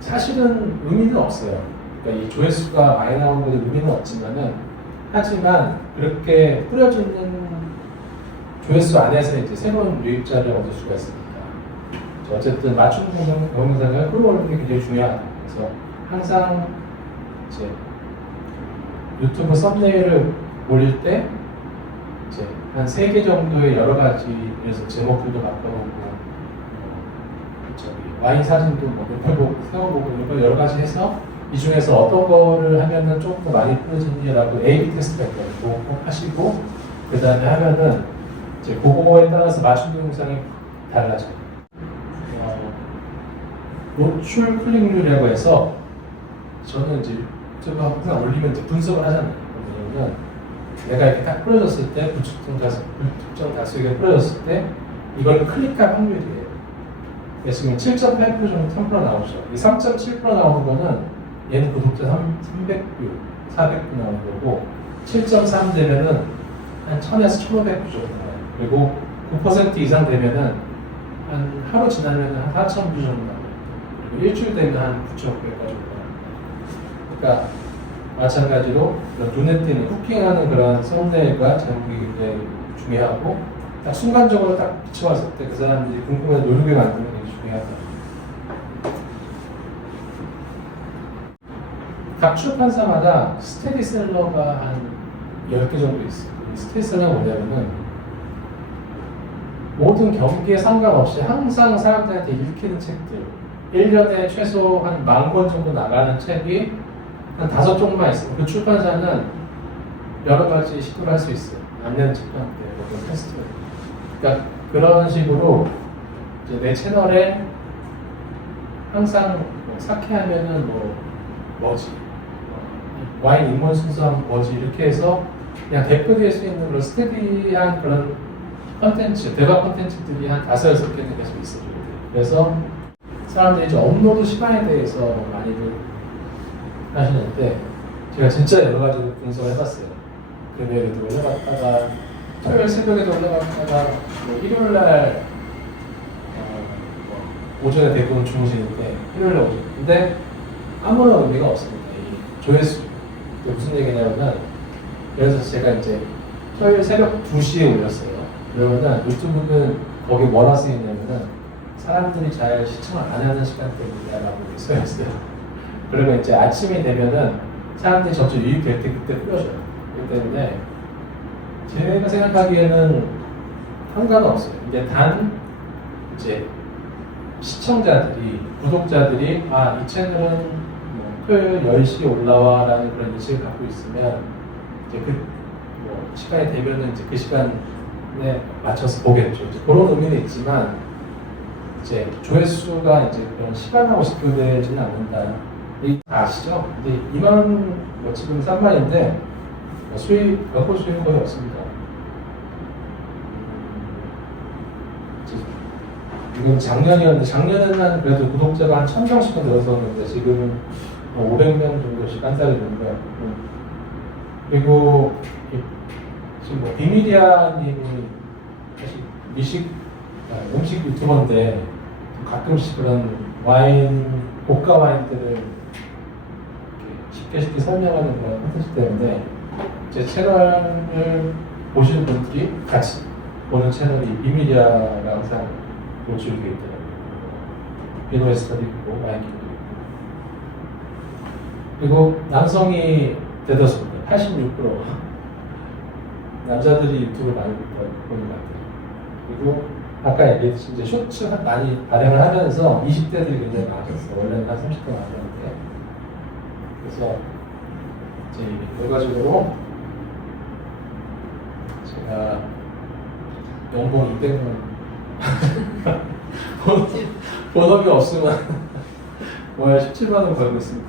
사실은 의미는 없어요. 그러니까 이 조회수가 많이 나오는 것에 의미는 없지만은, 하지만 그렇게 뿌려주는 조회수 안에서 이제 새로운 유입자를 얻을 수가 있습니다. 어쨌든 맞춤 동영상을 끌어올리는 게 굉장히 중요하다. 그래서 항상 이제 유튜브 썸네일을 올릴 때 이제 한 3개 정도의 여러 가지, 그래서 제목들도 바꿔보고, 와인 사진도 뭐 펴보고, 세워보고, 이런 걸 여러 가지 해서 이 중에서 어떤 거를 하면은 조금 더 많이 뿌려지냐라고 A/B 테스트 할 거예요. 그거 꼭 하시고, 그 다음에 하면은 이제 그거에 따라서 맞춤 동영상이 달라져요. 노출 클릭률이라고 해서, 저는 이제 유튜브 항상 올리면 이제 분석을 하잖아요. 왜냐면 내가 이렇게 딱 뿌려졌을 때, 불특정 다수에게 뿌려졌을 때 이걸 클릭할 확률이에요. 그래서 지금 7.8% 정도 3% 나오죠. 이 3.7% 나오는 거는 얘는 구독자 300뷰, 400뷰 나오는 거고, 7.3 되면은 한 1000에서 1500뷰 정도 나와요. 그리고 9% 이상 되면은 한 하루 지나면 한 4000뷰 정도 나와요. 그리고 일주일 되면 한 9,900까지 올라가요. 그러니까 마찬가지로 눈에 띄는 후킹하는 그런 썸네일과 제목이 굉장히 중요하고, 딱 순간적으로 딱 비춰봤을 때 그 사람들이 궁금해서 노력을 만드는 게 중요하다. 각 출판사마다 스테디셀러가 한 10개 정도 있어요. 이 스테디셀러가 뭐냐면은 모든 경기에 상관없이 항상 사람들한테 읽히는 책들 1년에 최소 한 10,000권 정도 나가는 책이 한 5종만 있어요. 그 출판사는 여러 가지 시도를 할 수 있어요. 안 내는 책한테 어떤 테스트. 그러니까 그런 식으로 이제 내 채널에 항상 뭐 사케하면은 뭐지 와인 입문 순서하면 뭐지 이렇게 해서 그냥 대표될 수 있는 그런 스테디한 그런 컨텐츠, 대박 컨텐츠들이 한 5-6개는 계속 있어줘야 돼요. 그래서 사람들이 이제 업로드 시간에 대해서 많이들 하시는데 제가 진짜 여러 가지 분석을 해봤어요. 금요일에도 올라갔다가 토요일 새벽에도 올라갔다가 뭐 일요일날 오전에 대부분 주무시는데 일요일날 오전. 근데 아무런 의미가 없습니다. 이 조회수. 무슨 얘기냐면 예를 들어서 제가 이제 토요일 새벽 2시에 올렸어요. 그러면은 유튜브는 거기 뭐라 쓰이냐면은 사람들이 잘 시청을 안 하는 시간대라고 써있어요. 그러면 이제 아침이 되면은 사람들이 점점 유입될 때 그때 풀어줘요. 그렇기 때문에 제가 생각하기에는 상관없어요. 근데 단 이제 시청자들이, 구독자들이 이 채널은 뭐 토요일 10시에 올라와라는 그런 인식을 갖고 있으면 이제 뭐 시간이 되면은 이제 그 시간에 맞춰서 보겠죠. 이제 그런 의미는 있지만 이제 조회수가 이제 그런 시간하고 직결되지는 않는다. 아시죠? 근데 2만 뭐 지금 3만인데 몇번 수익은 거의 없습니다. 이건 작년이었는데 작년에는 그래도 구독자가 한 1,000명씩은 늘었었는데 지금은 500명 정도씩 한 달에 되는 거예요. 그리고 지금 뭐 비미디아님이 사실 음식 유튜버인데 가끔씩 그런 고가 와인들을 쉽게 설명하는 그런 콘텐츠 때문에 제 채널을 보시는 분들이 같이 보는 채널이 비미디아가 항상 노출되어 있더라고요. 비노에스터도 있고 와인도 있고. 그리고 남성이 대다수입니다. 86%. 남자들이 유튜브를 많이 보는 것 같아요. 그리고 아까 얘기했듯이 이제 쇼츠 많이 발행을 하면서 20대들이 굉장히 많아졌어요. 원래는 한 30대 많았는데. 그래서 이제 결과적으로 제가 연봉 200만 본업이 없으면 월 17만 원 벌고 있습니다.